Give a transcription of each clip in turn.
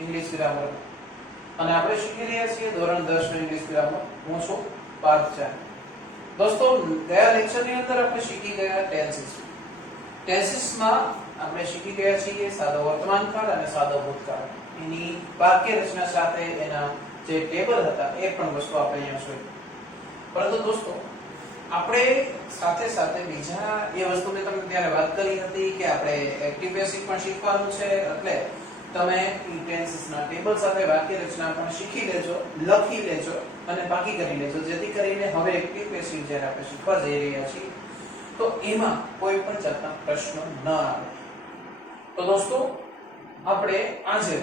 English grammar અને આપણે શીખી રહ્યા છીએ ધોરણ 10 નું ઇંગ્લિશ ગ્રામર. હું છું પાર્થ ચાર. દોસ્તો, ગયા લેક્ચરની અંદર આપણે શીખી ગયા ટેન્સીસ. ટેન્સીસમાં આપણે શીખી ગયા છીએ સાદો વર્તમાન કાળ અને સાદો ભૂતકાળ. એની વાક્ય રચના સાથે એના જે ટેબલ હતા એ પણ વસ્તુ આપણે અહીંયા જોઈ. પરંતુ દોસ્તો, આપણે સાથે સાથે બીજા એ વસ્તુ મેં તમને ત્યારે વાત કરી હતી કે આપણે એક્ટિવ પેસિવ પણ શીખવાનું છે. એટલે તમે ઈ ટેન્સીસના ટેબલ સાથે વાક્ય રચના પણ શીખી લેજો, લખી લેજો અને બાકી કરી લેજો, જેથી કરીને હવે એક્ટિવ પેસિવ જ્યારે આપણે શીખવા જઈ રહ્યા છીએ તો એમાં કોઈ પણ જાતના પ્રશ્નો ન આવે. તો દોસ્તો, આપણે આજે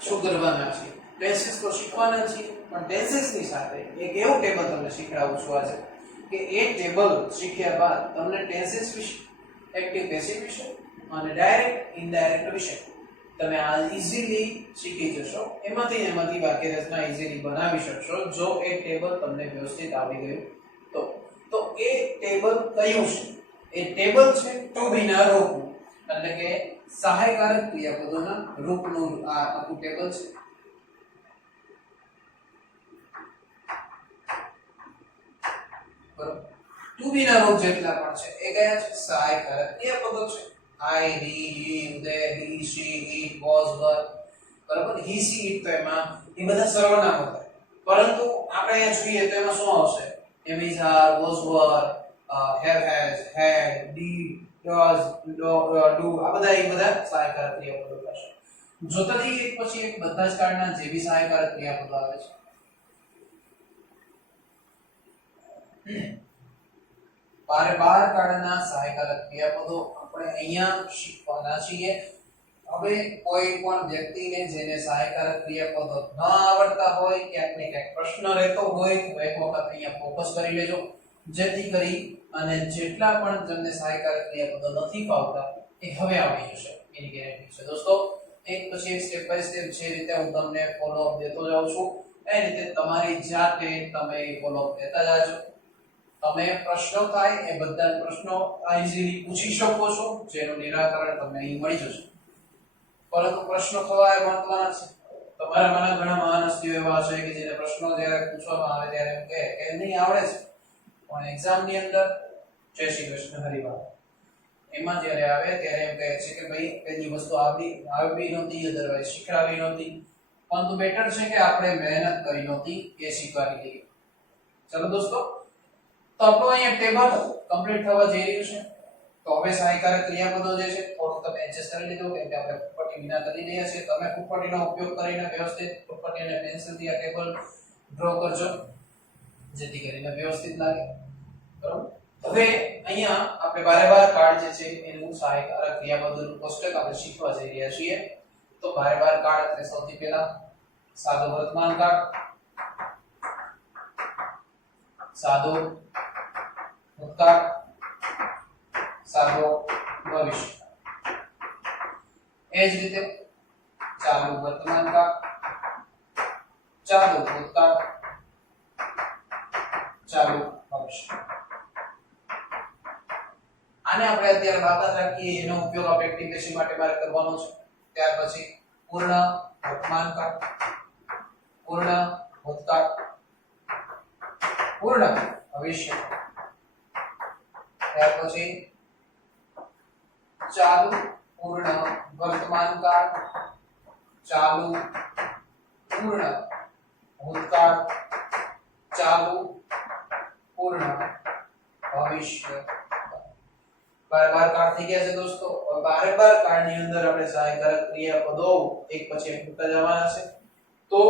શું કરવાના છીએ? ટેન્સીસ તો શીખવાના છીએ, પણ ટેન્સીસની સાથે એક એવું ટેબલ તમને શીખડાવું છું આજે કે એ ટેબલ શીખ્યા બાદ તમને ટેન્સીસ વિશે, એક્ટિવ પેસિવ વિશે અને ડાયરેક્ટ ઇનડાયરેક્ટ વિશે તમે આ ઈઝીલી શીખી જશો. એમાંથી વાક્ય રચના ઈઝીલી બનાવી શકશો જો એ ટેબલ તમને વ્યવસ્થિત આવડી ગયું તો. તો એ ટેબલ કયું છે? એ ટેબલ છે ટુ બી ના રૂપનું, એટલે કે સહાયકારક ક્રિયાપદોના રૂપનું આ આખું ટેબલ છે. બરોબર, ટુ બી ના રૂપ જેટલા પણ છે એ કયા છે? સહાયકારક ક્રિયાપદો છે. I, he, they, he, she, it, was, were. બરાબર, he, she, it તો એમાં એ બધા સર્વનામ હતા. પરંતુ આપણે અહીંયા જોઈએ તો એમાં શું આવશે? am, is, are, was, were, have, has, had, did, does, do, આ બધા એ બધા સહાયકારક ક્રિયાપદો થશે. જોતા જઈએ એક પછી એક બધા જ કાળના જે બી સહાયકારક ક્રિયાપદો આવે છે. બાર કાળના સહાયકારક ક્રિયાપદો આપણે અહીંયા શીખવાના છીએ. હવે કોઈ પણ વ્યક્તિને જેને સહાયકારક ક્રિયાપદો ન આવડતા હોય, ક્યાંક ને ક્યાંક પ્રશ્ન રહેતો હોય તો એક વખત અહીંયા ફોકસ કરી લેજો, જેથી કરી અને જેટલા પણ જેમને સહાયકારક ક્રિયાપદો નથી ફાવતા એ હવે આવડી જશે, એની ગેરંટી છે. દોસ્તો, એક પછી એક સ્ટેપ બાય સ્ટેપ જે રીતે હું તમને ફોલો અપ દેતો જાઉં છું એ રીતે તમારી જાતે તમે ફોલો અપ દેતા જાજો. તમે પ્રશ્નો થાય એ બધા પ્રશ્નો ઈઝીલી પૂછી શકો છો, જેનું નિરાકરણ તમને અહીં મળી જશે. પરંતુ પ્રશ્નો થવા એ મહત્વના છે. તમારામાંના ઘણા મહાન હસ્તીઓ એવા હશે કે જેને પ્રશ્નો જ્યારે પૂછવામાં આવે ત્યારે એમ કહે કે નહીં આવડે છે, પણ એક્ઝામની અંદર જય શ્રી કૃષ્ણ હરિવાર એમાં જ્યારે આવે ત્યારે એમ કહે છે કે ભાઈ પેલી વસ્તુ આવડી નહોતી, અધરવાઇઝ શીખવાડી નહોતી, પરંતુ બેટર છે કે આપણે મહેનત કરી નહોતી એ સ્વીકારી લઈએ. ચલો દોસ્તો, તો આપણો અહીંયા ટેબલ કમ્પ્લીટ થવા જઈ રહ્યું છે. તો હવે સહાયકારક ક્રિયાપદો જે છે થોડું તમે એડજસ્ટ કરી લીધો, કેમ કે આપણે ફૂટપટ્ટી વિના કરી રહ્યા છીએ. તમે ફૂટપટ્ટીનો ઉપયોગ કરીને વ્યવસ્થિત ફૂટપટ્ટી અને પેન્સિલથી આ ટેબલ ડ્રો કરજો, જેથી કરીને વ્યવસ્થિત લાગે. બરાબર, હવે અહીંયા આપણે બારે કાળ જે છે એનું સહાયકારક ક્રિયાપદોનું કોષ્ટક આપણે શીખવા જઈ રહ્યા છીએ. તો બારે કાળ એટલે સૌથી પહેલા સાદો વર્તમાન કાળ, સાદો ભૂતકાળ, સાદો ભવિષ્ય. એ જ રીતે ચાલુ વર્તમાન કાળ, ચાલુ ભૂતકાળ, ચાલુ ભવિષ્ય. આને આપણે અત્યારે બાકાત રાખીએ, એનો ઉપયોગ આપણે એક્ટિવ પેસિવ માટે બાર કરવાનો છે. ત્યાર પછી પૂર્ણ વર્તમાન કાળ, પૂર્ણ ભૂતકાળ, પૂર્ણ ભવિષ્ય. ત્યાર પછી ચાલુ પૂર્ણ વર્તમાન કાળ, ચાલુ પૂર્ણ ભૂતકાળ, ચાલુ પૂર્ણ ભવિષ્ય. બાર કાળ થઈ ગયા છે દોસ્તો. બારે કાળની અંદર આપણે સહાયકારક ક્રિયાપદો એક પછી એક મૂકતા જવાના છે. તો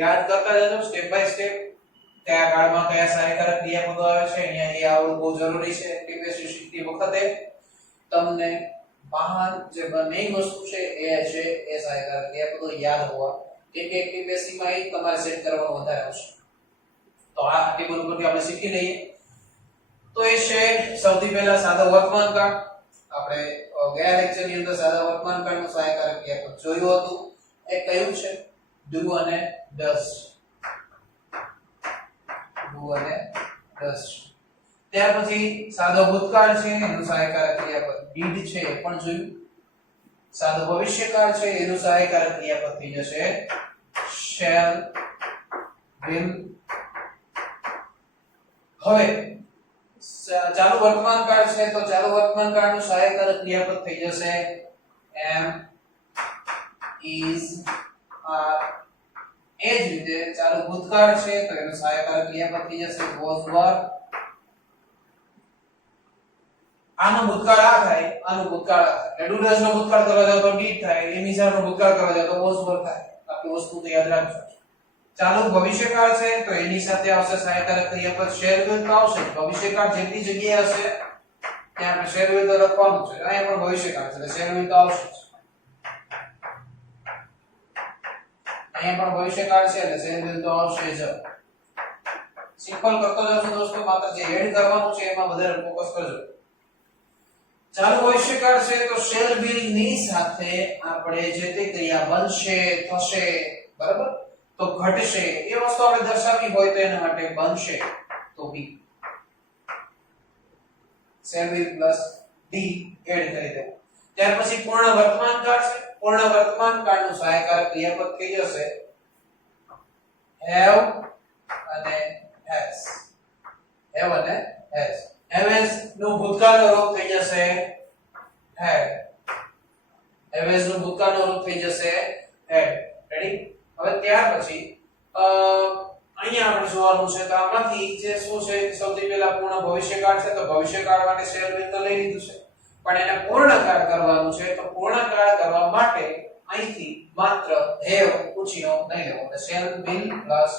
યાદ કરતા જજો સ્ટેપ બાય સ્ટેપ કયા કાળમાં કયા સહાયકારક ક્રિયાપદો આવે છે. અહીંયા એ આવડવું બહુ જરૂરી છે. એક્ટિવ પેસિવ શીખતી વખતે તમને મહાન જે મેઈન વસ્તુ છે એ છે એ સહાયકારક ક્રિયાપદો યાદ હોવા. કે એક્ટિવ પેસિવમાં એ તમારે સેટ કરવાનું વધારે આવશે. તો આ ટેબલ ઉપરથી આપણે શીખી લઈએ. તો એ છે સૌથી પહેલા સાદો વર્તમાન કાળ. આપણે ગયા લેક્ચરની અંદર સાદા વર્તમાન કાળનું સહાયકારક ક્રિયાપદ જોયું હતું. એ કયું છે? ડુ અને ડઝ. ડુ અને ડઝ. ત્યાર પછી સાદો ભૂતકાળ છે, એનું સહાયકારક ક્રિયાપદ ડીડ છે, એ પણ જોયું. સાદું ભવિષ્યકાળ છે એનું સહાયકારક ક્રિયાપદ થઈ જશે shall will. હવે ચાલુ વર્તમાન કાળ છે તો ચાલુ વર્તમાન કાળનું સહાયકારક ક્રિયાપદ થઈ જશે am, is, are. એ જ રીતે ચાલુ ભૂતકાળ છે તો એનું સહાયકારક ક્રિયાપદ થઈ જશે was, were. આનો ભૂતકાળ આ થાય, આનો ભૂતકાળ આ થાય. એટલે do does નો ભૂતકાળ કરવા જાવ તો did થાય, એમિઝાર નો ભૂતકાળ કરવા જાવ તો was, were થાય. આખી વસ્તુ તો યાદ રાખજો. ચાલુ ભવિષ્યકાળ છે તો એની સાથે આવશે સહાયકારક ક્રિયાપદ shall will તો આવશે. ભવિષ્યકાળ જેટલી જગ્યાએ હશે ત્યાં આપણે shall will તો લખવાનું છે. અહીંયા પણ ભવિષ્યકાળ છે એટલે shall will તો આવશે. અહીંયા પણ ભવિષ્યકાળ છે એટલે shall will તો આવશે જ. સિમ્પલ કરતો જશો દોસ્તો, માત્ર જે એડ કરવાનું છે એમાં વધારે ફોકસ કરજો. ચાલુ ભવિષ્યકાળ છે તો shall will ની સાથે આપણે જે તે ક્રિયા બનશે, થશે, બરાબર, તો ઘટશે એ વસ્તુ આપણે દર્શાવવી હોય તો એના માટે બનશે તો be. shall will plus be add કરી દો. ત્યાર પછી પૂર્ણ વર્તમાન કાળ છે. પૂર્ણ વર્તમાન કાળનું સહાયકારક ક્રિયાપદ થઈ જશે have અને has. have અને has. has નું ભૂતકાળનો રૂપ થઈ જશે had. has નું ભૂતકાળનો રૂપ થઈ જશે had. રેડી? હવે ત્યાર પછી અહીંયા આપણે જોવાનું છે તો આમાંથી જે શું છે સૌથી પહેલા પૂર્ણ ભવિષ્યકાળ છે તો ભવિષ્યકાળ માટે shall will તો લઈ લીધું છે, પણ એને પૂર્ણકાળ કરવાનું છે તો પૂર્ણકાળ કરવા માટે અહીંથી માત્ર have પૂછીનો નહીં લેવો એટલે shall will plus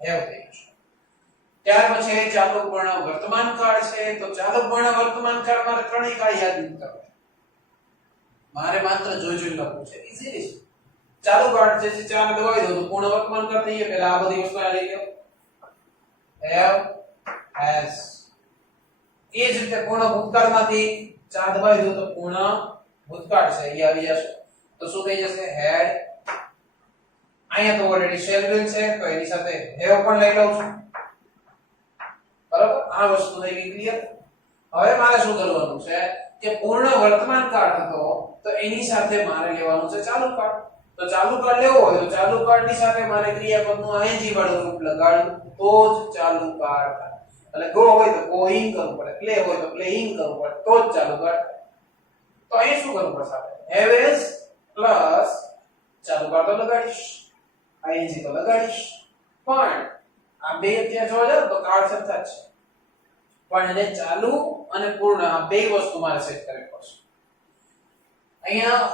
have થઈ જશે. ત્યાર પછી ચાલુ પૂર્ણ વર્તમાન કાળ છે તો ચાલુ પૂર્ણ વર્તમાન કાળ મારે ત્રણેય કાળ યાદ નથી કરવા, મારે માત્ર જોઈ લખવું છે. ઈઝી છે. ચાલુ કાળ જે છે ચાર દબાવી દો તો પૂર્ણ વર્તમાન કાળ થઈ ગયો. પહેલા આ બધી વસ્તુ લઈ લો have, has. એ જ રીતે પૂર્ણ ભૂતકાળમાંથી ચાર દબાવી દો તો પૂર્ણ ભૂતકાળ છે એ આવી જશે તો શું થઈ જશે had. અહીંયા તો ઓલરેડી shall will છે તો એની સાથે have પણ લઈ લઉં છું, બરાબર. આ વસ્તુ થઈ ગઈ ક્લિયર. હવે મારે શું કરવાનું છે કે પૂર્ણ વર્તમાન કાળ હતો તો એની સાથે મારે લેવાનું છે ચાલુ કાળ. તો ચાલુ કાળ લેવો હોય તો ચાલુ કાળની સાથે મારે ક્રિયાપદનું ing વાળું રૂપ લગાડવું તો જ ચાલુ કાળ થાય. એટલે ગો હોય તો going કરવું પડે, પ્લે હોય તો પ્લેઇંગ કરવું પડે તો જ ચાલુ કાળ થાય. તો અહીં શું કરવું પડશે આપણે have is પ્લસ ચાલુ કાળ તો લગાડીશ, ing તો લગાડીશ, પણ આ બે ત્યાં જોવા જાવ તો કાળ સરખા જ છે, પણ એને ચાલુ અને પૂર્ણ આ બે વસ્તુ મારે સેટ કરવી પડશે. અહીંયા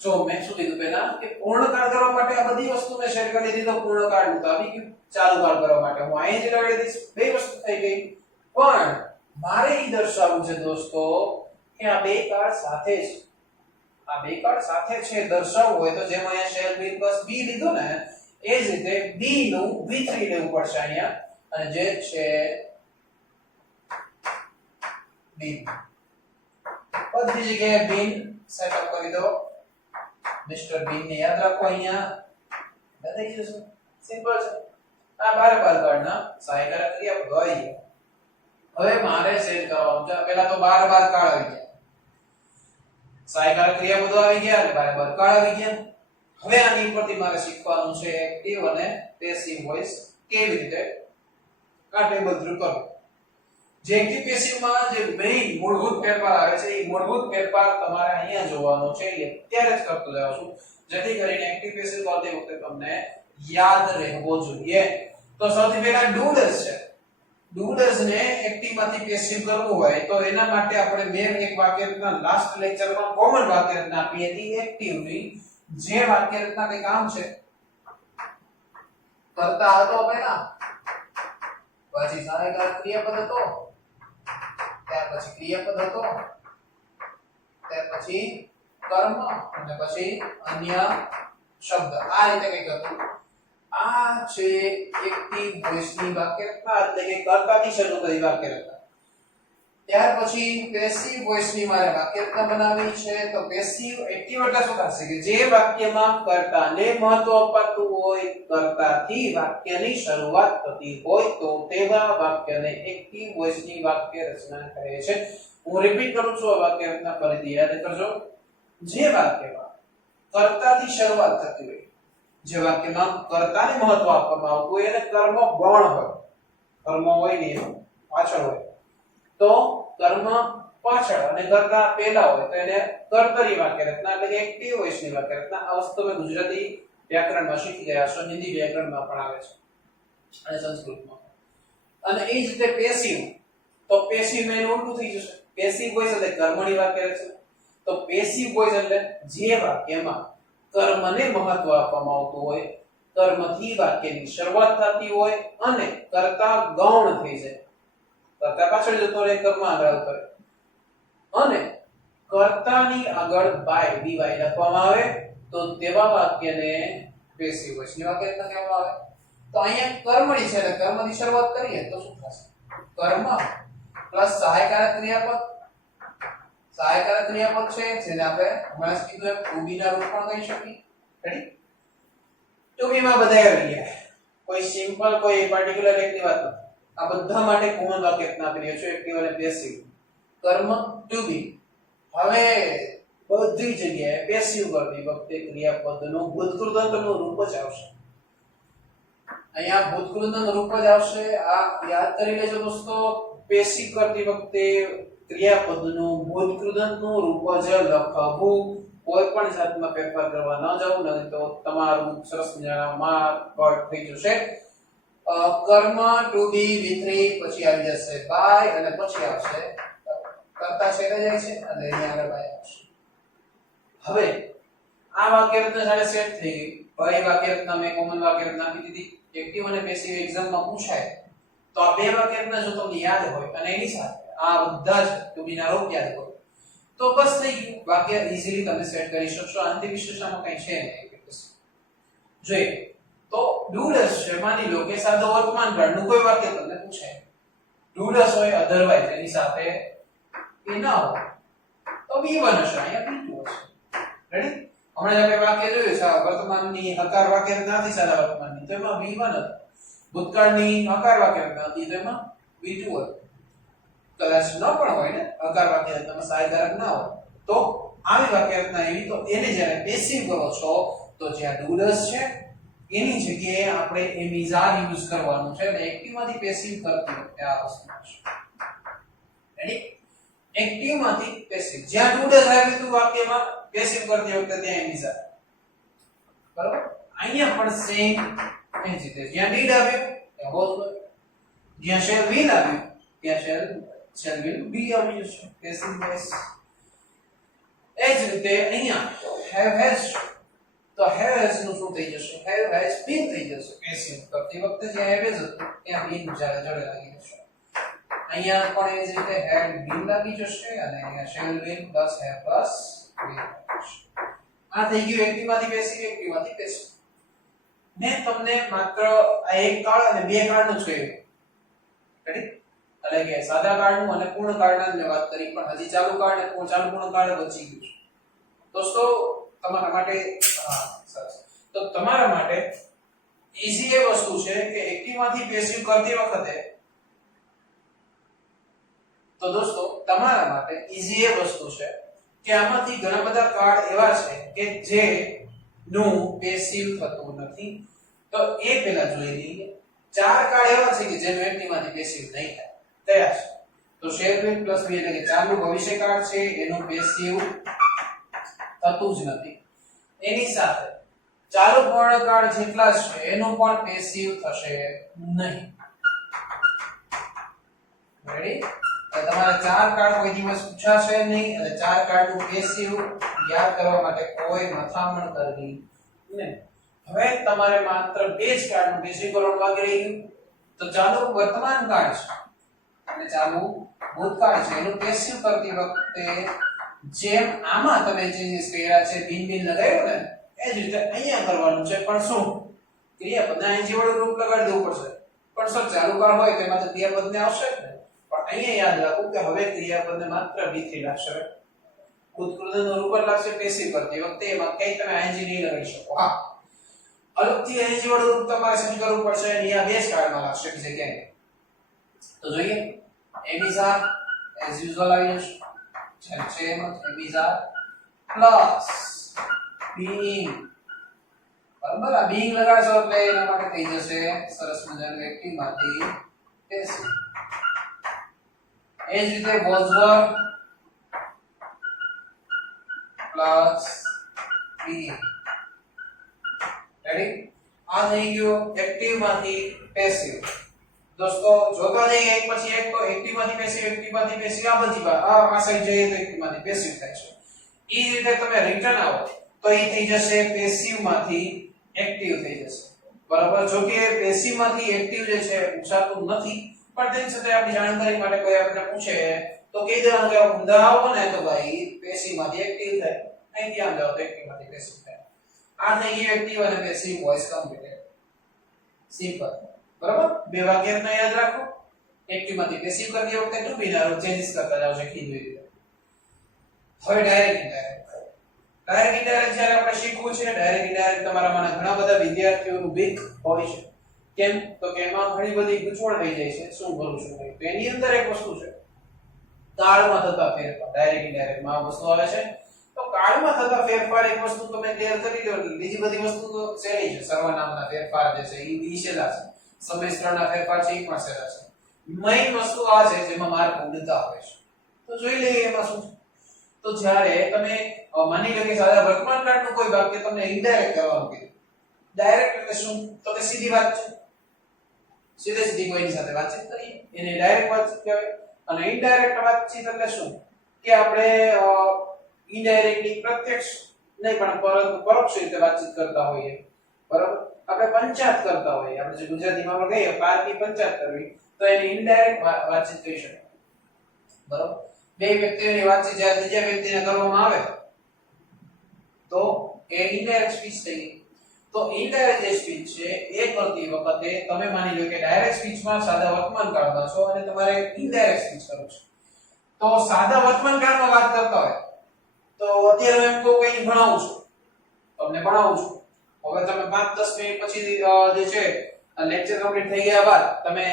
જો મેં શું કીધું પહેલા કે પૂર્ણ કાળ કરવા માટે આ બધી વસ્તુ મેં સેટ કરી દીધી તો પૂર્ણ કાળ નું તો આવી ગયું. ચાલુ કાળ કરવા માટે હું ing લગાડી દઈશ, બે વસ્તુ થઈ ગઈ. પણ મારે એ દર્શાવવું છે દોસ્તો કે આ બે કાળ સાથે છે, આ બે કાળ સાથે છે દર્શાવવું હોય તો જેમ અહીંયા shall will plus be લીધું ને એ જ રીતે be નું v3 લેવું પડશે અહીંયા અને જે છે been. બધી જગ્યાએ been સેટઅપ કરી દો. મિસ્ટર બીન ને યાદ રાખો અહીંયા બતાઈ જશે. સિમ્પલ છે. આ 12 કાળના સહાયકારક ક્રિયાપદ હોય. હવે મારે સેટ કરવાનું છે પહેલા તો 12 કાળ આવી ગયા, સહાયકારક ક્રિયાપદો આવી ગયા અને 12 કાળ આવી ગયા. હવે આની પરથી મારે શીખવાનું છે એક્ટિવ અને પેસિવ વોઇસ કેવી રીતે આ ટેબલ થ્રુ કરવું. જે એક્ટિવ પેસિવ માં જે મેઈન મૂળભૂત ફેરફાર આવે છે એ મૂળભૂત ફેરફાર તમારે અહીંયા જોવાનો છે એટલે ત્યારે જ કરતો જાવ છું જેથી કરીને એક્ટિવ પેસિવ કરતી વખતે તમને યાદ રહેવો જોઈએ. તો સૌથી પહેલા ડુ ડઝ છે. ડુ ડઝ ને એક્ટિવ માંથી પેસિવ કરવું હોય તો એના માટે આપણે મેં એક વાક્ય રચના લાસ્ટ લેક્ચરમાં કોમન વાક્ય રચના આપી હતી એક્ટિવ ની. જે વાક્ય રચના કઈ કામ છે કરતા હતો પહેલા, પછી સહાયકારક ક્રિયાપદ હતો, ત્યાર પછી ક્રિયાપદ હતો, ત્યાર પછી કર્મ અને પછી અન્ય શબ્દ. આ રીતે કઈ હતું. આ છે એક્ટિવ વોઇસ ની વાક્ય રચના એટલે કે કર્તાથી શરૂ થઈ વાક્ય રચના. ત્યાર પછી પેસિવ વોઇસ ની મારે વાક્ય રચના બનાવવી છે. તો પેસિવ એક્ટિવ એટલે શું થશે કે જે વાક્યમાં કર્તાને મહત્વ અપાતું હોય, કર્તાથી વાક્યની શરૂઆત થતી હોય તો તેવા વાક્યને એક્ટિવ વોઇસ ની વાક્ય રચના કહે છે. હું રિપીટ કરું છું આ વાક્ય રચના ફરીથી યાદ કરજો. જે વાક્યમાં કર્તાથી શરૂઆત થતી હોય, જે વાક્યમાં કર્તાને મહત્વ આપવામાં આવતું હોય અને કર્મ ગૌણ હોય, કર્મ હોય ને પાછળ હોય, તો કર્મ પાછળ અને કર્તા પહેલા હોય તો એને કર્તરી વાક્ય રચના એટલે કે એક્ટિવ વોઇસની વાક્ય રચના. આ વસ્તુ તમે ગુજરાતી વ્યાકરણમાં શીખી ગયા છો, હિન્દી વ્યાકરણમાં પણ આવે છે અને સંસ્કૃતમાં. અને એ જ રીતે પેસિવ, તો પેસિવ માં એનું ઉલટું થઈ જશે. પેસિવ વોઇસ એટલે કર્મણી વાક્ય રચના. તો પેસિવ વોઇસ એટલે જે વાક્યમાં કર્મને મહત્વ આપવામાં આવતું હોય, કર્મથી વાક્યની શરૂઆત થતી હોય અને કર્તા ગૌણ થઈ જાય, કર્તા પાછળ જતો રહે, કર્મ આગળ આવતો રહે અને કર્તાની આગળ બાય dy લખવામાં આવે તો તેવા વાક્યને પેસિવ વોઇસની વાક્ય રચના કહેવામાં આવે. તો અહીંયા કર્મણી છે એટલે કર્મની શરૂઆત કરીએ તો શું થશે? કર્મ પ્લસ સહાયકારક ક્રિયાપદ. સહાયકારક ક્રિયાપદ છે જેને આપણે હમણાં જ કીધું એમ to be ના રૂપ પણ કહી શકીએ. રેડી? to be માં બધા આવી ગયા, કોઈ સિમ્પલ કોઈ પર્ટિક્યુલર એકની વાત નથી. આ બધા માટે કોમન વાક્ય રચના કરીએ છો, એક્ટિવ અને પેસિવ. કર્મ to be. હવે બધી જગ્યાએ પેસિવ કરતી વખતે ક્રિયાપદનું ભૂતકૃતાંતનું રૂપ જ આવશે. અહીંયા ભૂતકૃતાંતનું રૂપ જ આવશે. આ યાદ કરી લેજો દોસ્તો, પેસિવ કરતી વખતે ક્રિયાપદનું ભૂતકૃતાંતનું રૂપ જ લખવું. કોઈ પણ જાતમાં ફેરફાર કરવા ન જાવ, નહીં તો તમારું સરસ મજાના માર્ક કટ થઈ જશે. કર્મ to be V3 પછી આવી જશે by અને પછી આવશે કર્તા છેડે જાય છે અને અહીંયા આગળ by આવશે. હવે આ વાક્ય રચના સાથે સેટ થઈ ગઈ. હવે વાક્ય રચના મેં કોમન વાક્ય રચના આપી દીધી. એક્ટિવ અને પેસિવ એક્ઝામમાં પૂછાય તો આ બે વાક્ય રચના જો તમને યાદ હોય અને એની સાથે આ બધા જ to be ના રૂપ યાદ હોય તો બસ થઈ ગયું. વાક્ય ઈઝીલી તમે સેટ કરી શકશો. આંતરિક વિશેષણમાં કંઈ છે નહીં. જોઈએ તો ડુડસ છે, માની લો કે સાદો વર્તમાન કાળનું કોઈ વાક્ય તમને પૂછાય, ડુડસ હોય, અધરવાઇઝ એની સાથે એ ના હોય તો V1 હશે, અહીંયા V2 હશે. રેડી? હમણાં આપણે વાક્ય જોયું છે વર્તમાનની હકાર વાક્ય નથી, સાદા વર્તમાનની તો એમાં V1 હતું, ભૂતકાળની હકાર વાક્ય નથી તો એમાં V2 હતું. કદાચ ન પણ હોય ને હકાર વાક્ય તમે સહાયકારક ના હોય તો આવી વાક્ય રચના એવી, તો એને જ્યારે પેસિવ કરો છો તો જ્યાં ડુડસ છે એની જગ્યાએ આપણે એમિઝાર યુઝ કરવાનું છે અને એક્ટિવ માંથી પેસિવ કરતી વખતે આ વસ્તુ થશે. રેડી? એક્ટિવ માંથી પેસિવ, જ્યાં ડુડસ આવ્યું હતું વાક્યમાં પેસિવ કરતી વખતે ત્યાં એમિઝાર. બરાબર? અહીંયા પણ સેમ એ જ રીતે જ્યાં ડીડ આવ્યું ત્યાં વોઝ, જ્યાં શેલ વિલ આવ્યું ત્યાં શેલ વિલ બી આવી જશે. Passive voice. એ જ રીતે અહીંયા હેવ હેઝ, તો હેવ હેઝ નું શું થઈ જશે? હેવ હેઝ બીન થઈ જશે. પેસિવ કરતી વખતે જ્યાં હેવ હેઝ હતું ત્યાં બીન જોડે લાગી જશે. અહીંયા પણ એ જ રીતે હેડ બીન લાગી જશે અને અહીંયા shall been plus have plus been. આ થઈ ગયું એક્ટિવ માંથી પેસિવ, એક્ટિવ માંથી પેસિવ. મેં તમને માત્ર આ એક કાળ અને બે કાળનું જ કહ્યું. રેડી? એટલે કે સાદા કાળનું અને પૂર્ણ કાળના મેં વાત કરી, પણ હજી ચાલુ કાળ અને પૂર્ણ કાળ બચી ગયું છે. દોસ્તો તમારા માટે સરસ, તો તમારા માટે ઈઝી એ વસ્તુ છે કે એક્ટિવ માંથી પેસિવ કરતી વખતે, તો દોસ્તો તમારા માટે ઈઝી એ વસ્તુ છે કે આમાંથી ઘણા બધા કાળ એવા છે કે જે નું પેસિવ થતું નથી. તો એ પહેલા જોઈ લઈએ. ચાર કાળ એવા છે કે જેનું એક્ટિવ માંથી પેસિવ નહીં થાય. તૈયાર છે? તો શેલ વિલ પ્લસ વી એટલે કે ચાલુ ભવિષ્યકાળ છે એનું પેસિવ થતું જ નથી. એની સાથે ચાલુ પૂર્ણકાળ જેટલા છે એનું પણ પેસિવ થશે નહીં. રેડી? તો તમારા ચાર કાળ કોઈ દિવસ પૂછાશે નહીં અને ચાર કાળનું પેસિવ યાદ કરવા માટે કોઈ મથામણ કરવી નહીં. હવે તમારે માત્ર બે જ કાળનું પેસિવ કરવાનું બાકી રહી ગયું. તો ચાલુ વર્તમાન કાળ છે અને ચાલુ ભૂતકાળ છે એનું પેસિવ કરતી વખતે જેમ આમાં તમે ચેન્જીસ કર્યા છે, બિન બિન લગાવ્યો ને એ જ રીતે અહીંયા કરવાનું છે. પણ શું? ક્રિયાપદના અહીં જેવડું રૂપ લગાડી દેવું પડશે. પણ સર ચાલુ કાળ હોય તો એમાં તો ક્રિયાપદને આવશે જ ને. પણ અહીંયા યાદ રાખો કે હવે ક્રિયાપદને માત્ર V3 લાગશે. ઉત્કૃતનું રૂપ લાગશે પેસિવ કરતી વખતે, એમાં કઈ તમે અહીં નહીં લગાડી શકો. હા, અલગથી અહીં જેવડું રૂપ તમારે સેટ કરવું પડશે અને અહીંયા બે જ કાળમાં લાગશે બીજે ક્યાંય. તો જોઈએ એમિઝાર એઝ યુઝ્યુઅલ આવી જશે. જેમ છે એમ એમિઝાર પ્લસ being બરાબર આ being લગાડશો એટલે એના માટે થઈ જશે સરસ મજાનું એક્ટિવ માંથી પેસિવ એ જ રીતે was were plus being ready આ થઈ ગયો એક્ટિવ માંથી પેસિવ दोस्तों જોતા જઈએ એક પછી એક તો એક્ટિવ માંથી પેસિવ આ બધી આ સાઈડ જઈએ તો એક્ટિવ માંથી પેસિવ થાય છે ઈ રીતે તમે રિટર્ન આવો તો ઈ થઈ જશે પેસિવ માંથી એક્ટિવ થઈ જશે બરાબર જો કે પેસિવ માંથી એક્ટિવ જે છે પૂછાતું નથી પણ તેની સાથે આપણી જાણકારી માટે કોઈ આપણે પૂછે તો કહી દેવાનું કે ઊંધા આવો ને તો ભાઈ પેસિવ માંથી એક્ટિવ થાય અહીં ધ્યાન જાવ તો એક્ટિવ માંથી પેસિવ થાય આ થઈ ગયું એક્ટિવ અને પેસિવ વોઇસ કમ્પ્લીટેડ સિમ્પલ બરાબર બે વાક્યને યાદ રાખો એક્ટિવ માંથી પેસિવ કરતી વખતે ટુ બી ના રૂપ ચેન્જીસ કરતા જાવ છે કીધું રીતે હવે ડાયરેક્ટ ઇનડાયરેક્ટ જ્યારે આપણે શીખવું છે ડાયરેક્ટ ઇનડાયરેક્ટ તમારામાંના ઘણા બધા વિદ્યાર્થીઓનું બીક હોય છે કેમ તો કે એમાં ઘણી બધી ગૂંચવણ થઈ જાય છે શું કરું છું તો એની અંદર એક વસ્તુ છે કાળમાં થતા ફેરફાર ડાયરેક્ટ ઇનડાયરેક્ટ માં વસ્તુ આવે છે તો કાળમાં થતા ફેરફાર એક વસ્તુ તમે ક્લિયર કરી લો બીજી બધી વસ્તુ તો સહેલી છે સર્વનામના ફેરફાર જે છે એ વિશેલા છે સમયસ્ત્રના ફેરફાર છે એ પણ સહેલા છે મેઈન વસ્તુ આ છે જેમાં માર્ક ઉડતા હોય છે તો જોઈ લઈએ એમાં શું તો જ્યારે તમે માની લો કે સાદા વર્તમાન કાળનું કોઈ વાક્ય તમને ઇનડાયરેક્ટ કરવાનું કીધું ડાયરેક્ટ એટલે શું તો કે સીધી વાત છે સીધી કોઈની સાથે વાતચીત કરીએ એને ડાયરેક્ટ વાતચીત કહેવાય અને ઇનડાયરેક્ટ વાતચીત એટલે શું કે આપણે ઇનડાયરેક્ટલી પ્રત્યક્ષ નહીં પણ પરંતુ પરોક્ષ રીતે વાતચીત કરતા હોઈએ બરાબર આપણે પંચાયત કરતા હોઈએ આપણે જે ગુજરાતીમાં આપણે કહીએ પાર્ટી પંચાયત કરવી તો એને ઇનડાયરેક્ટ વાતચીત કહી શકાય બરાબર બે વ્યક્તિઓની વાતચીત જ્યારે ત્રીજા વ્યક્તિને કરવામાં આવે તો એ ઇનડાયરેક્ટ સ્પીચ થઈ ગઈ તો ઇનડાયરેક્ટ જે સ્પીચ છે એ કરતી વખતે તમે માની લો કે ડાયરેક્ટ સ્પીચમાં સાદા વર્તમાન કાળમાં છો અને તમારે ઇનડાયરેક્ટ સ્પીચ કરવું છે તો સાદા વર્તમાન કાળમાં વાત કરતા હોય તો અત્યારે એમ કહું કે ભણાવું છું તમને ભણાવું છું હવે તમે 5-10 મિનિટ પછી જે છે લેક્ચર કમ્પ્લીટ થઈ ગયા બાદ તમે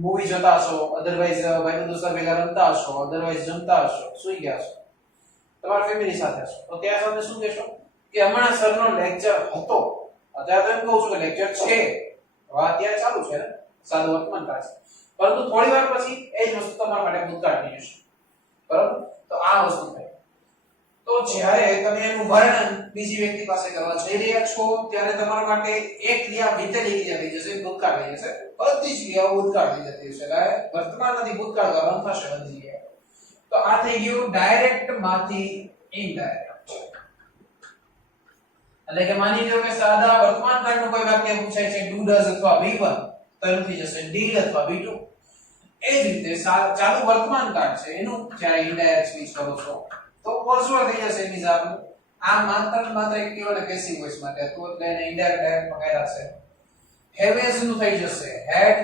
મૂવી જોતા હશો અધરવાઇઝ ભાઈ દોસ્તો ભેગા રમતા હશો અધરવાઇઝ જમતા હશો સુઈ ગયા હશો તમારી ફેમિલી સાથે હશો તો ત્યાં સાથે શું કહેશો કે હમણાં સરનો લેક્ચર હતો અત્યારે તો એમ કહું છું કે લેક્ચર છે હવે અત્યારે ચાલુ છે સાદું વર્તમાન કાળ છે પરંતુ થોડી વાર પછી એ જ વસ્તુ તમારા માટે ભૂતકાળ થઈ જશે બરાબર તો આ વસ્તુ થાય તો જ્યારે તમે એનું વર્ણન બીજી વ્યક્તિ પાસે કરવા જઈ રહ્યા છો ત્યારે તમારા માટે એક ક્રિયા વીતેલી ક્રિયા થઈ જશે ભૂતકાળ થઈ જશે બધી જ ક્રિયાઓ ભૂતકાળ થઈ જતી હશે એટલે વર્તમાનમાંથી ભૂતકાળ કરવાનું થશે બધી ક્રિયા તો આ થઈ ગયું ડાયરેક્ટ માંથી ઇનડાયરેક્ટ એટલે કે માની લો કે સાદા વર્તમાન કાળનું કોઈ વાક્ય પૂછાય છે do does અથવા v1 તો એનું થઈ જશે did અથવા v2 એ જ રીતે ચાલુ વર્તમાન કાળ છે એનું જ્યારે ઇનડાયરેક્ટ સ્પીચ કરો છો તો પોઝિટિવ થઈ જશે એની જાતનું આ માત્ર એક્ટિવ અને પેસિવ વોઇસ માટે તો એટલે એને ઇનડાયરેક્ટ ડાયરેક્ટ માં કર્યા છે હેવ એઝ નું થઈ જશે હેડ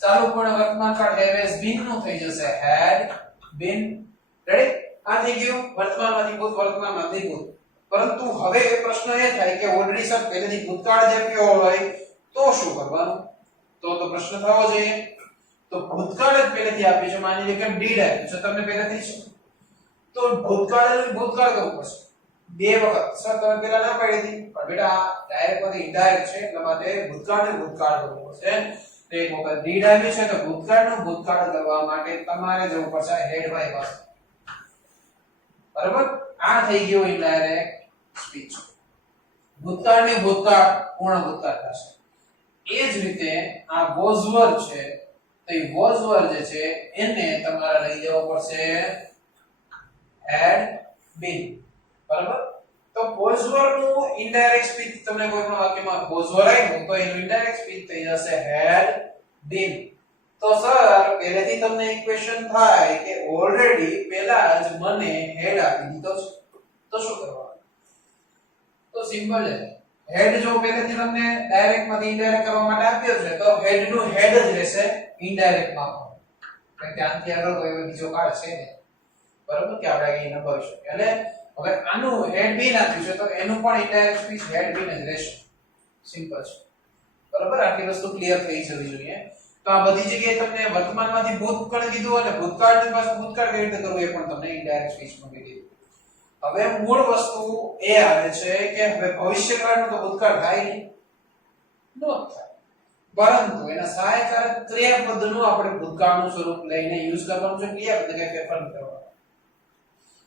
ચાલુ પૂર્ણ વર્તમાન કાળ હેવ એઝ બીન નું થઈ જશે હેડ બીન રેડી આ થઈ ગયું વર્તમાનમાંથી ભૂત વર્તમાનમાંથી ભૂત પરંતુ હવે પ્રશ્ન એ થાય કે ઓલરેડી સર પહેલેથી ભૂતકાળ જે આપ્યો હોય તો શું કરવાનું તો પ્રશ્ન થવો જોઈએ તો ભૂતકાળ જ પહેલેથી આપ્યું છે માની લો કે ડીડ આપ્યું છે તમને પહેલેથી છે તો ભૂતકાળ કરવું પડશે બે વખત સર તમે પહેલા ના પાડી હતી પણ બેટા ડાયરેક્ટ માંથી ઇનડાયરેક્ટ છે એટલા માટે ભૂતકાળ કરવું પડશે તો એક વખત ડીડ આવ્યું છે તો ભૂતકાળ કરવા માટે તમારે જવું પડશે હેડ બાય પાસે બરાબર આ થઈ ગયો ઇનડાયરેક્ટ સ્પીચ ભૂતકાળને ભૂતકાળ પૂર્ણ ભૂતકાળ થશે એ જ રીતે આ was were છે તો એ was were જે છે એને તમારે લઈ જવો પડશે had been બરાબર તો was were નું ઇનડાયરેક્ટ સ્પીચ તમને કોઈ પણ વાક્યમાં was were આવ્યું તો એનું ઇનડાયરેક્ટ સ્પીચ થઈ જશે had been તો સર પહેલેથી તમને એક ક્વેશ્ચન થાય કે ઓલરેડી પહેલા જ મને હેડ આપી દીધો છે તો શું કરવાનું તો સિમ્પલ છે હેડ જો પહેલેથી તમને ડાયરેક્ટ માંથી ઇનડાયરેક્ટ કરવા માટે આપ્યો છે તો હેડ નું હેડ જ રહેશે ઇનડાયરેક્ટ માં કારણ કે આનથી આગળ કોઈ બીજો કાળ છે ને બરાબર કે આપણે અહીં ન કહી શકીએ એટલે હવે આનું હેડ બીન આપ્યું છે તો એનું પણ ઇનડાયરેક્ટ સ્પીચ હેડ બીન જ રહેશે સિમ્પલ છે બરાબર આટલી વસ્તુ ક્લિયર થઈ જવી જોઈએ તો આ બધી જગ્યાએ તમને વર્તમાનમાંથી ભૂતકાળ કીધું અને ભૂતકાળની પાછું ભૂતકાળ કેવી રીતે કરવું એ પણ તમને ઇનડાયરેક્ટ સ્પીચમાં કીધું. હવે મૂળ વસ્તુ એ આવે છે કે હવે ભવિષ્યકાળનું તો ભૂતકાળ થાય નહીં, ન થાય, પરંતુ એના સહાયકારક ક્રિયાપદનું આપણે ભૂતકાળનું સ્વરૂપ લઈને યુઝ કરવાનું છે, ક્રિયાપદ કે ફેરફાર કરવાનો.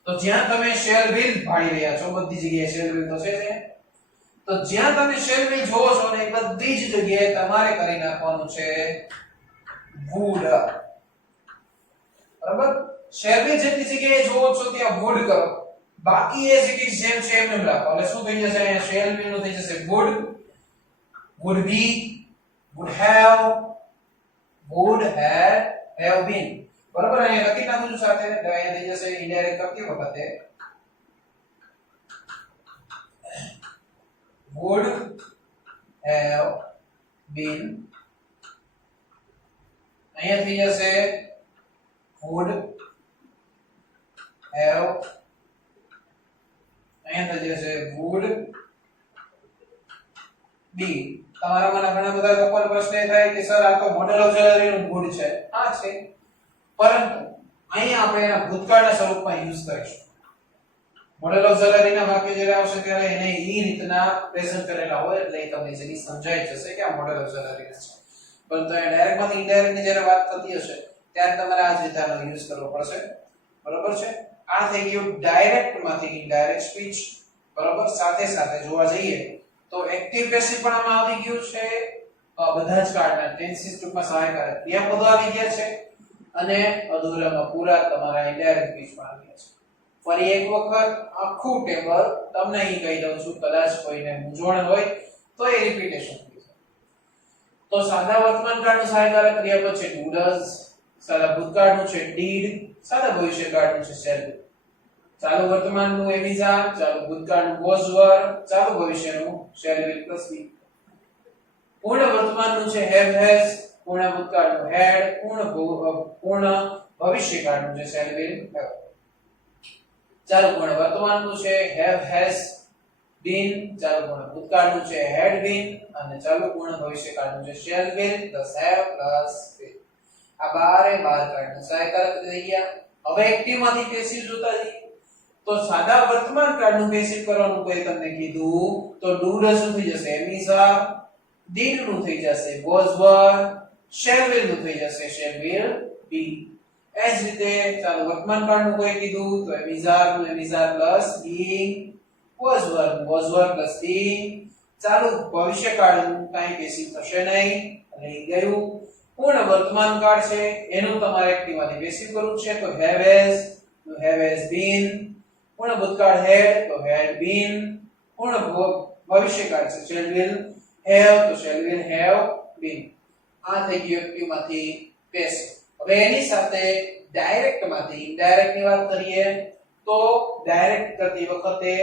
તો જ્યાં તમે શેલ વ્હીલ ભાળી રહ્યા છો, બધી જગ્યાએ શેલ વ્હીલ તો છે જ, તો જ્યાં તમે શેલ વ્હીલ જોવો છો ને એ બધી જ જગ્યાએ તમારે કરી નાખવાનું છે would. બરાબર, શેલ વ્હીલ જેટલી જગ્યાએ જોવો છો ત્યાં would કરો, બાકી એ જગ્યાએ જેમ છે એમ જ રાખો. એટલે શું થઈ જશે? અહીંયા શેલ વ્હીલ નું થઈ જશે would, would be, would have, have been. બરાબર, અહીંયા લખી નાખું છું સાથે, એટલે અહીંયા થઈ જશે ઇનડાયરેક્ટ કરતી વખતે would have been, અહીંયા થઈ જશે would have, અહીંયા થઈ જશે would be. તમારામાંના ઘણા બધા લોકોને પ્રશ્ન એ થાય કે સર આ તો મોડેલ ઓક્સિલરી નું would છે. હા છે, પરંતુ અહીંયા આપણે એના ભૂતકાળના સ્વરૂપમાં યુઝ કરીશું. મોડેલ ઓક્સિલરીના વાક્ય જ્યારે આવશે ત્યારે એને એ રીતના પ્રેઝન્ટ કરેલા હોય એટલે એ તમને જલ્દી સમજાઈ જશે કે આ મોડેલ ઓક્સિલરી છે. પરંતુ એ ડાયરેક્ટ માંથી ઇનડાયરેક્ટ ની જ્યારે વાત થતી હશે ત્યારે તમારે આ જ રીતનો યુઝ કરવો પડશે. બરોબર છે? આ થઈ ગયું ડાયરેક્ટ માંથી ઇનડાયરેક્ટ સ્પીચ. બરોબર, સાથે સાથે જોવા જઈએ તો એક્ટિવ પેસિવ પણ આમાં આવી ગયું છે, બધા જ કાર્ડના ટેન્સીસ ટૂંકમાં સહાયકારક ક્રિયાપદો આવી ગયા છે અને અધૂરામાં પૂરા તમારા ઇનડાયરેક્ટ સ્પીચમાં આવી ગયા છે. ફરી એક વખત આખું ટેબલ તમને અહીં કહી દઉં છું, કદાચ કોઈને મૂંઝવણ હોય તો એ રિપીટેશન થઈ જાય. તો સાદા વર્તમાન કાળનું સહાયકારક ક્રિયાપદ છે do does, સાદા ભૂતકાળનું છે did, સાદા ભવિષ્યકાળનું છે shall. ચાલુ વર્તમાનનું am is are, ચાલુ ભૂતકાળનું was were, ચાલુ ભવિષ્યનું shall will plus be. પૂર્ણ વર્તમાનનું છે have has, પૂર્ણ ભૂતકાળનું had, પૂર્ણ ભવિષ્યકાળનું છે shall will have. ચાલુ પૂર્ણ વર્તમાનનું છે have has been, ચાલુ પૂર્ણ ભૂતકાળનું છે had been અને ચાલુ પૂર્ણ ભવિષ્યકાળનું છે shall will plus have plus will. આ 12 કાળના સહાયકારક થઈ ગયા. હવે એક્ટિવ માંથી પેસિવ જોતા જઈએ તો સાદા વર્તમાન કાળનું પેસિવ કરવાનું કોઈ તમને કીધું તો do does નું થઈ જશે am is are, did નું થઈ જશે was were, shall will નું થઈ જશે shall will be. એ જ રીતે ચાલુ વર્તમાન કાળનું કોઈ કીધું તો am is are નું am is are plus being, was were plus being. ચાલુ ભવિષ્યકાળનું કાંઈ પેસિવ થશે નહીં અને એ ગયું. પૂર્ણ વર્તમાન કાળ છે એનું તમારે એક્ટિવ માંથી પેસિવ કરવું છે તો have has been, પૂર્ણ ભૂતકાળ had તો had been, પૂર્ણ ભવિષ્યકાળ છે shall will have તો shall will have been. આ થઈ ગયું એક્ટિવ માંથી પેસિવ. હવે એની સાથે ડાયરેક્ટ માંથી ઇનડાયરેક્ટ ની વાત કરીએ તો ડાયરેક્ટ કરતી વખતે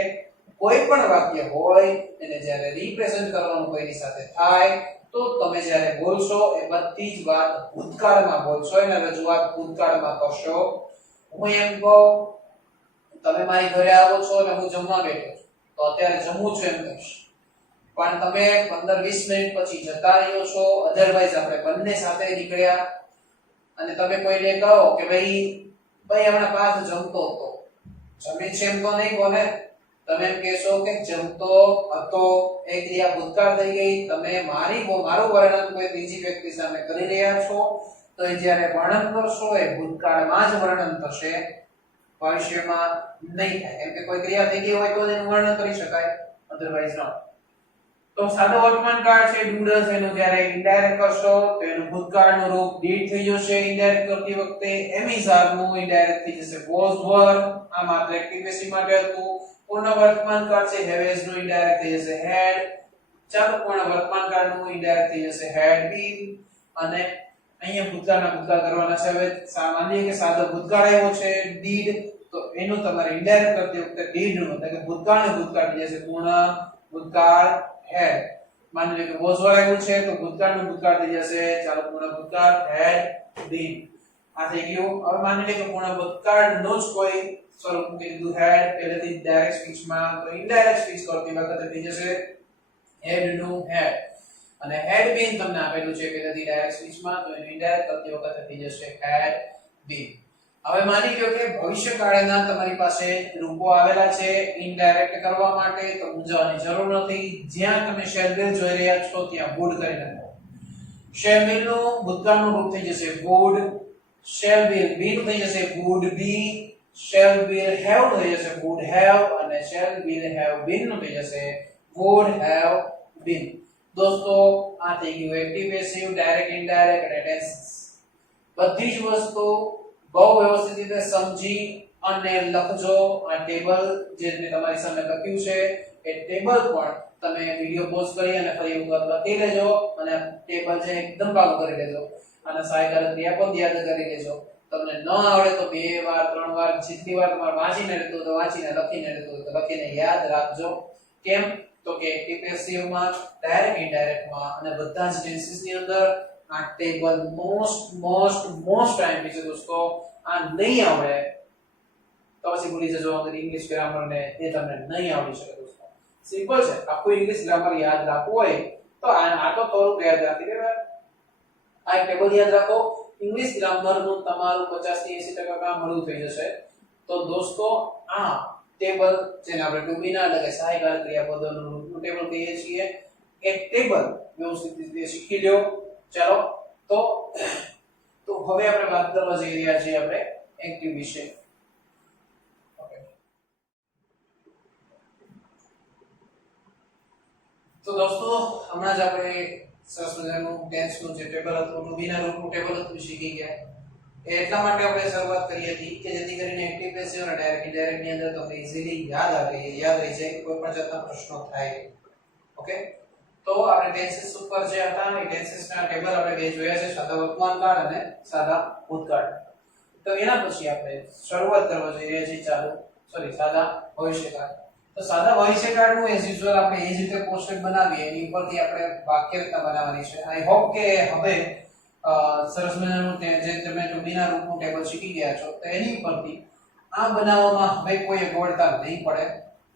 કોઈ પણ વાક્ય હોય એને જ્યારે રિપ્રેઝન્ટ કરવાનું કોઈની સાથે થાય તો તમે જ્યારે બોલશો એ બધી જ વાત ભૂતકાળમાં બોલશો, એને રજૂઆત ભૂતકાળમાં કરશો. હું એમ કહું તમે મારી ઘરે આવો છો અને હું જમવા બેઠો છું તો અત્યારે જમું છું એમ કહીશ, પણ તમે 15-20 મિનિટ પછી જતા રહ્યો છો, અધરવાઇઝ આપણે બંને સાથે નીકળ્યા અને તમે કોઈને કહો કે ભાઈ હમણાં પાછ જમતો હતો, જમે છે એમ તો નહીં બોલે, તમે એમ કહેશો કે જમતો હતો, એ ક્રિયા ભૂતકાળ થઈ ગઈ. તમે મારું વર્ણન કોઈ ત્રીજી વ્યક્તિ સામે કરી રહ્યા છો તો એ જ્યારે વર્ણન કરશો એ ભૂતકાળમાં જ વર્ણન થશે, ભવિષ્યમાં નહીં થાય. કેમ કે કોઈ ક્રિયા થઈ ગઈ હોય તો એનું વર્ણન કરી શકાય, અધરવાઇઝ ન. તો સાદો વર્તમાન કાળ છે do does, એનું જ્યારે ઇનડાયરેક્ટ કરશો તો એનું ભૂતકાળનું રૂપ did થઈ જશે ઇનડાયરેક્ટ કરતી વખતે. am is are નું ઇનડાયરેક્ટ થઈ જશે was were, આ માત્ર એક્ટિવ પેસિવ માટે હતું. પૂર્ણ વર્તમાન કાળ છે have has નું ઇનડાયરેક્ટ થઈ જશે had, ચાલુ પૂર્ણ વર્તમાન કાળનું ઇનડાયરેક્ટ થઈ જશે had been અને અહીંયા ભૂતકાળ કરવાના છે. હવે સામાન્ય કે સાદો ભૂતકાળ આવ્યો છે did તો એનું તમારે ઇનડાયરેક્ટ કરતી વખતે did નું એટલે કે ભૂતકાળ થઈ જશે પૂર્ણ ભૂતકાળ had. માની લો કે was were આવ્યું છે તો ભૂતકાળનું ભૂતકાળ થઈ જશે ચાલુ પૂર્ણ ભૂતકાળ had been. આ થઈ ગયું. હવે માની લો કે પૂર્ણ ભૂતકાળનું જ કોઈ સ્વરૂપ મૂકી દીધું had પહેલેથી ડાયરેક્ટ સ્પીચમાં, તો ઇનડાયરેક્ટ સ્પીચ કરતી વખતે થઈ જશે had નું had. અને હેડ બીન તમને આપેલું છે પહેલેથી ડાયરેક્ટ સ્વિચમાં, તો એનું ઇનડાયરેક્ટ કરતી વખતે થઈ જશે હેડ બીન. હવે માની લ્યો કે ભવિષ્યકાળના તમારી પાસે રૂપો આવેલા છે ઇનડાયરેક્ટ કરવા માટે, તો મૂંઝાવાની જરૂર નથી. જ્યાં તમે શેલ બીન જોઈ રહ્યા છો ત્યાં વુડ કરી નાખો. શેલ બીન નું ભૂતકાળનું રૂપ થઈ જશે વુડ, શેલ બીન થઈ જશે would be, shall will have થઈ જશે would have, અને shall will have been નું થઈ જશે would have been. દોસ્તો આ થઈ ગયું એક્ટિવ પેસિવ, ડાયરેક્ટ ઇનડાયરેક્ટ અને ટેન્સ. બધી જ વસ્તુ બહુ વ્યવસ્થિત રીતે સમજી અને લખજો. આ ટેબલ જે મેં તમારી સામે લખ્યું છે એ ટેબલ પણ તમે વિડિયો પોઝ કરી અને ફરી વખત લખી લેજો અને ટેબલ છે એકદમ પાકું કરી લેજો. અને સહાયકારક ક્રિયા પણ યાદ કરી લેજો. તમને ન આવડે તો 2 વાર 3 વાર જેટલી વાર તમારે વાંચીને રહેતું તો વાંચીને, લખીને રહેતું તો લખીને યાદ રાખજો. કેમ તો કે એક્ટિવ પેસિવમાં, ડાયરેક્ટ ઇનડાયરેક્ટમાં અને બધા જ ટેન્સીસની અંદર આ ટેબલ મોસ્ટ ટાઈમ છે દોસ્તો. આ નહીં આવડે તો પછી ભૂલી જજો અંદર ઇંગ્લિશ ગ્રામર ને, એ તમને નહીં આવડી શકે દોસ્તો. સિમ્પલ છે. આખું ઇંગ્લિશ ગ્રામર યાદ રાખવું હોય તો આ તો થોડું યાદ રાખી દેવા. આ એક ટેબલ યાદ રાખો. ઇંગ્લિશ ગ્રામર નું તમારું 50 થી 80% કામ મળવું થઈ જશે. તો દોસ્તો આ ટેબલ જેને આપણે ટુ બી ના એટલે કે સહાયકારક ક્રિયાપદોનું ટેબલ કહીએ છીએ, એક ટેબલ વ્યવસ્થિત રીતે શીખી લ્યો. ચાલો તો હવે આપણે વાત કરવા જઈ રહ્યા છીએ આપણે એક્ટિવ વિશે. ઓકે, તો દોસ્તો હમણાં જ આપણે સરસ મજાનું ટેન્સનું જે ટેબલ હતું, ટુ બી ના રૂપનું ટેબલ હતું શીખી ગયા. એટલા માટે આપણે શરૂઆત કરી હતી કે જેથી કરીને એક્ટિવ પેસિવ અને ડાયરેક્ટ ઇનડાયરેક્ટ ની અંદર તમને ઈઝીલી યાદ રહી જાય, કોઈ પણ જાતના પ્રશ્નો થાય. ઓકે, તો આપણે ટેન્સીસ ઉપર જે હતા એ ટેન્સીસના ટેબલ આપણે બે જોયા છે, સાદા વર્તમાનકાળ અને સાદા ભૂતકાળ. તો એના પછી આપણે શરૂઆત કરવા જઈ રહ્યા છીએ સાદા ભવિષ્યકાળ. તો સાદા ભવિષ્યકાળનું એઝ યુઝ્યુઅલ આપણે એ જ રીતે કોષ્ટક બનાવીએ એની ઉપરથી આપણે વાક્ય રચના બનાવવાની છે. આઈ હોપ કે હવે સરસ મજાનું જે તમે ટુ બી ના રૂપનું ટેબલ શીખી ગયા છો, તો એની ઉપરથી આ બનાવવામાં હવે કોઈ અગવડતા નહીં પડે.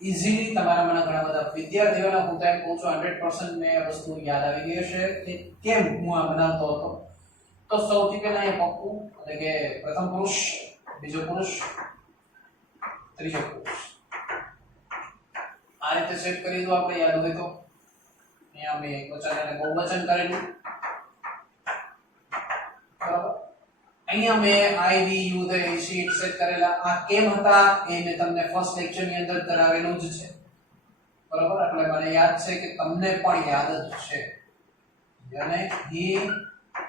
ઈઝીલી તમારામાંના ઘણા બધા વિદ્યાર્થીઓને હું તો એમ કહું છું 100% ને આ વસ્તુ યાદ આવી ગઈ હશે કે કેમ હું આ બનાવતો હતો. તો સૌથી પહેલા એ પક્કું એટલે કે પ્રથમ પુરુષ, બીજો પુરુષ, ત્રીજો પુરુષ, આ રીતે સેટ કરી દો. આપણે યાદ હોય તો અહીંયા મેં વચન અને બહુવચન કરેલું. બરાબર, અહીંયા મેં આઈ વી યુ ધે શીટ સેટ કરેલા. આ કેમ હતા એ મેં તમને ફર્સ્ટ લેક્ચર ની અંદર કરાવેલું જ છે. બરાબર, એટલે મને યાદ છે કે તમને પણ યાદ જ છે. અને હી,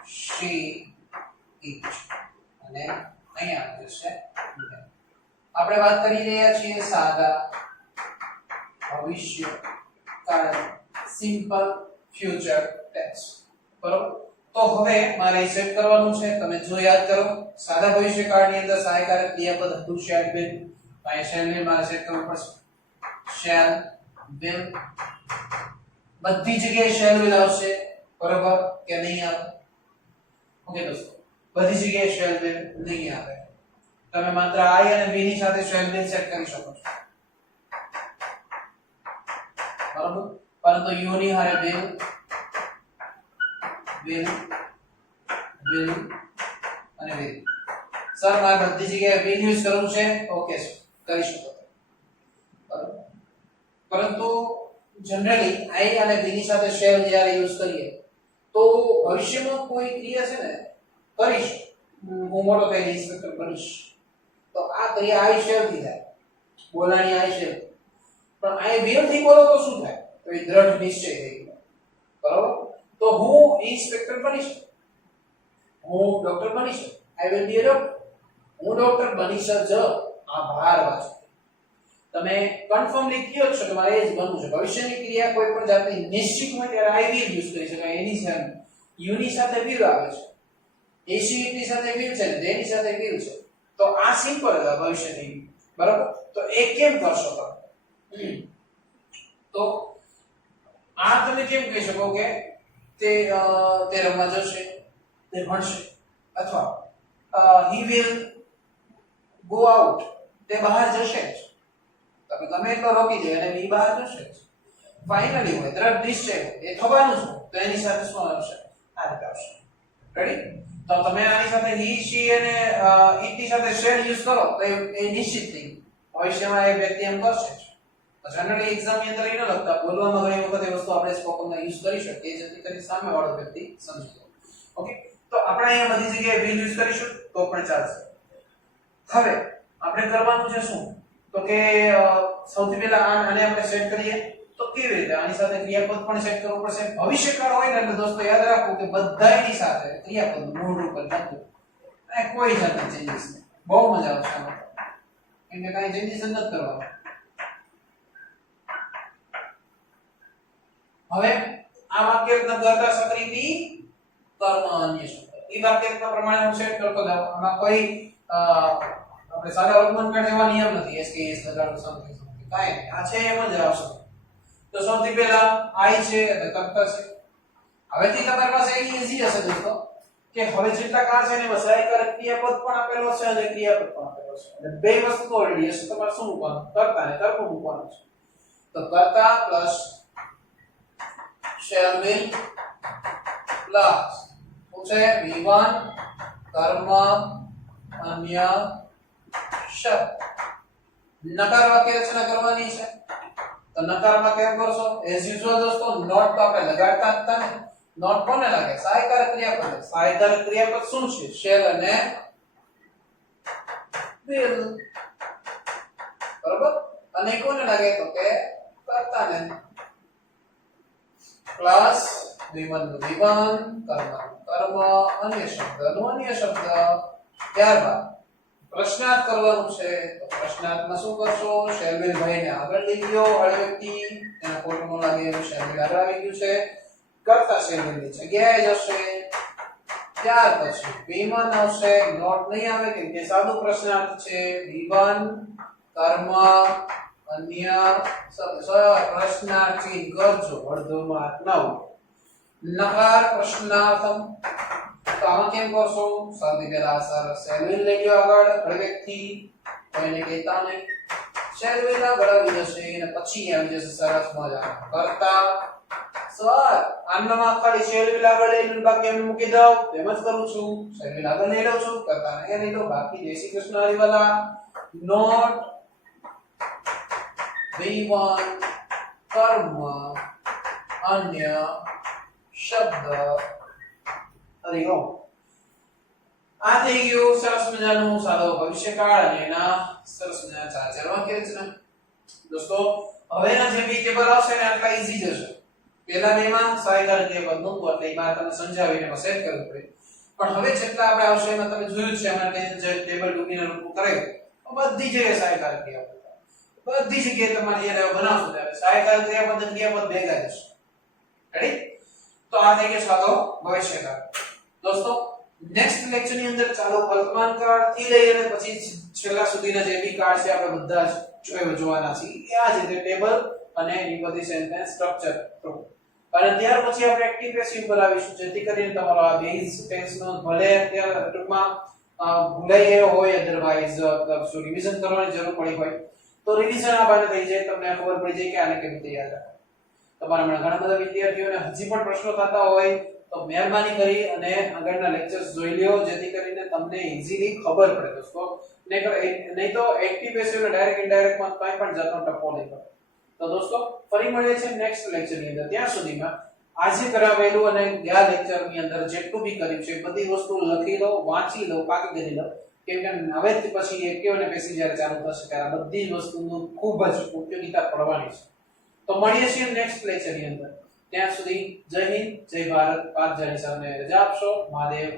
શી, ઇટ અને અહીંયા જે છે આપણે વાત કરી રહ્યા છીએ સાદા ભવિષ્ય કાળ, સિમ્પલ ફ્યુચર ટેન્સ. બરાબર, તો હવે મારે સેટ કરવાનું છે. તમે જો યાદ કરો, સાદા ભવિષ્યકાળની અંદર સહાયકારક ક્રિયાપદ હતું શેલ વિલ. અહીંયા શેલ વિલ મારે સેટ કરવું પડશે. શેલ વિલ, બધી જગ્યાએ શેલ વિલ આવશે. બરાબર કે નહીં આવે? ઓકે દોસ્તો, બધી જગ્યાએ શેલ વિલ નહીં આવે. તમે માત્ર આઈ અને વી ની સાથે શેલ વિલ સેટ કરી શકો છો. બરાબર, પરંતુ યુ ની હારે વિલ અને વિલ. સર મારે બધી જગ્યાએ વિલ યુઝ કરવું છે. ઓકે સર, કરી શકો. બરાબર, પરંતુ જનરલી આઈ અને વી ની સાથે શેલ જ્યારે યુઝ કરીએ તો ભવિષ્યમાં કોઈ ક્રિયા છે ને કરીશ, હું મોટો થઈ જઈશ, ઇન્સ્પેક્ટર બનીશ, તો આ ક્રિયા આઈ શેલ થી થાય. બોલાણી આઈ શેલ. પણ આઈ વિલ થી બોલો તો શું થાય? તો એ દ્રઢ નિશ્ચય થઈ ગયો. બરાબર, તો હું ઇન્સ્પેક્ટર બનીશ, હું ડોક્ટર બનીશ, I will be a doctor. હું ડોક્ટર બનીશ જ. આભાર વાંચો. તમે કન્ફર્મલી કહો છો કે મારે એ જ બનવું છે. ભવિષ્યની ક્રિયા કોઈ પણ જાતની નિશ્ચિત હોય ત્યારે આઈ વિલ યુઝ કરી શકાય. એની સાથે યુ ની સાથે વિલ આવે છે, એસી ની સાથે વિલ છે, ને ની સાથે વિલ છે. તો આ સિમ્પલ હતા ભવિષ્યની. બરાબર, તો એ કેમ કરશો તમે? તો આ તમે કેમ કહી શકો કે તે રમવા જશે, તે ભણશે, અથવા he will go out, તે બહાર જશે જ. તમે ગમે એટલો રોકી દે અને એ બહાર જશે જ. ફાઇનલી હોય, દ્રઢ નિશ્ચય હોય, એ થવાનું છે, તો એની સાથે શું આવશે? આ રીતે આવશે. રેડી? તો તમે આની સાથે હી, શી અને ઈટ સાથે શેલ યુઝ કરો તો એ નિશ્ચિત થઈ ગયું. ભવિષ્યમાં એ વ્યક્તિ એમ કરશે. જનરલી એક્ઝામ ની અંદર એ ન લખતા, બોલવામાં ઘણી વખત એ વસ્તુ આપણે સ્પોકનમાં યુઝ કરી શકીએ જેથી કરીને સામેવાળો વ્યક્તિ સમજી જાય. ઓકે, તો આપણે અહીંયા બધી જગ્યાએ will યુઝ કરીશું તો પણ ચાલશે. હવે આપણે કરવાનું છે શું? તો કે સૌથી પહેલા આને આપણે સેટ કરીએ. તો કેવી રીતે? આની સાથે ક્રિયાપદ પણ સેટ કરવું પડશે. ભવિષ્યકાળ હોય ને એટલે દોસ્તો યાદ રાખવું કે બધાયની સાથે ક્રિયાપદ મૂળ રૂપ લખવું. અને કોઈ જાતના ચેન્જીસ નહીં. બહુ મજા આવશે આમાં. કેમ કે કાંઈ ચેન્જીસ નથી કરવાના. હવે આ વાક્ય રચના કરતા સક્રિયથી કર્મ અન્ય શબ્દ. એ વાક્ય રચના પ્રમાણે હું સેટ કરતો જાઉં. આમાં કોઈ આપણે સાદા વર્ગમૂળ કાઢ એવા નિયમ નથી. એસ કે એસ લગાડો સમથિંગ સમથિંગ કાંઈ નહીં. આ છે એમ જ આવશે. તો સૌથી પહેલા આઈ છે એટલે કર્તા છે. હવેથી તમારી પાસે એ ઈઝી હશે દોસ્તો કે હવે જેટલા કાર છે ને એમાં સહાયકારક ક્રિયાપદ પણ આપેલો છે અને ક્રિયાપદ પણ આપેલો છે. એટલે બે વસ્તુ ઓલરેડી હશે. તમારે શું મૂકવાનું? કર્તા ને કર્મ મૂકવાનું છે. તો કર્તા પ્લસ shall will plus છે વિવાન કર્મ અન્ય શબ્દ. નકાર વાક્ય રચના કરવાની છે. તો નકારમાં કેમ કરશો? એઝ યુઝ્યુઅલ દોસ્તો નોટ તો આપણે લગાડતા જ હતા ને. નોટ કોને લાગે? સહાયકારક ક્રિયાપદ. સહાયકારક ક્રિયાપદ શું છે? shall અને will. બરોબર? અને કોને લાગે? તો કે કર્તાને. પ્લસ વિમન વિવાન કર્મ કર્મ અન્ય શબ્દનું અન્ય શબ્દ. ત્યારબાદ પ્રશ્નાર્થ કરવાનું છે. તો પ્રશ્નાર્થમાં શું કરશો? shall will ભાઈને આગળ લઈ ગયો હળ વ્યક્તિ એના કોટમાં લાગે shall will આગળ આવી ગયું છે. કર્તા shall will ની જગ્યાએ જશે. ત્યાર પછી વિમન આવશે. નોટ નહીં આવે કેમ કે સાદું પ્રશ્નાર્થ છે. વિમન કર્મ અન્ય શબ્દ. પ્રશ્નાર્થી કરજો અર્ધમાં ન હોય. નકાર પ્રશ્નાર્થમ. તો આમાં કેમ કરશો? સૌથી પહેલા shall will લઈ ગયો આગળ હળ વ્યક્તિ કોઈને કહેતા નહીં. shall will આગળ આવી જશે અને પછી આવી જશે સરસ મજા કર્તા. સર આનમાં ખાલી shall will આગળ લઈને બાકી એમ મૂકી દઉં તેમ જ કરું છું. shall will આગળ લઈ લઉં છું, કર્તા ને લઈ લઉં. બાકી જય શ્રી કૃષ્ણ હરિવાલા. નોટ વિવાન કર્મ અન્ય શબ્દ. હરિઓમ. આ થઈ ગયું સરસ મજાનું સાદો ભવિષ્યકાળ અને એના સરસ મજાના ચાર ચાર વાક્ય રચના. દોસ્તો હવેના જે બી ટેબલ આવશે ને આટલા ઈઝી જશે. પહેલા બેમાં સહાયકારક ક્રિયાપદ નહોતું એટલે એ બાર તમને સમજાવીને સેટ કરવું પડે. પણ હવે જેટલા આપણે આવશે એમાં તમે જોયું છે એમાં જે ટેબલ ડુબીને રૂપ કરે બધી જગ્યાએ સહાયકારક ક્રિયાપદ. બધી જગ્યાએ તમારે એ બનાવશો ત્યારે સહાયકારક ક્રિયાપદ અને ક્રિયાપદ ભેગા જશે. રેડી? તો આ થઈ ગયો સાદો ભવિષ્યકાળ. દોસ્તો નેક્સ્ટ લેક્ચર ની અંદર ચાલો વર્તમાન કાળ થી લઈ અને પછી છેલ્લા સુધીના જે બી કાળ છે આપણે બધા જ જોવાના છે. આ જે ટેબલ અને એની બધી સેન્ટેન્સ સ્ટ્રક્ચર તો અને ત્યાર પછી આપણે એક્ટિવ પેસિવ પર આવીશું જેથી કરીને તમારો આ બેઝ ટેન્સ નો ભલે અત્યારે ટૂંકમાં ભૂલાઈ ગયો હોય અધરવાઇઝ શું રિવિઝન કરવાની જરૂર પડી હોય તો રિવિઝન આ બાને થઈ જાય તમને ખબર પડી જાય કે આને કેવી રીતે યાદ રાખવું. તમારામાં ઘણા બધા વિદ્યાર્થીઓને હજી પણ પ્રશ્નો થતા હોય તો મહેરબાની કરી અને આગળના લેક્ચર્સ જોઈ લ્યો જેથી કરીને તમને ઈઝીલી ખબર પડે દોસ્તો. નહીં તો એક્ટિવ પેસિવ ને ડાયરેક્ટ ઇનડાયરેક્ટ માં કંઈ પણ જાતનો ટપ્પો નહીં પડે. તો દોસ્તો ફરી મળીએ છીએ નેક્સ્ટ લેક્ચર ની અંદર. ત્યાં સુધીમાં આજે કરાવેલું અને ગયા લેક્ચર ની અંદર જેટલું બી કર્યું છે બધી વસ્તુ લખી લો, વાંચી લો, પાકી કરી લો. કેમ કે હવે પછી એક્ટિવ અને પેસિવ જ્યારે ચાલુ થશે ત્યારે બધી વસ્તુનું ખૂબ જ ઉપયોગિતા પડવાની છે. તો મળીએ છીએ નેક્સ્ટ લેક્ચર ની અંદર. ત્યાં સુધી જય હિન્દ, જય ભારત. પાર્થ જાની સાહેબને રજા આપશો. મહાદેવ.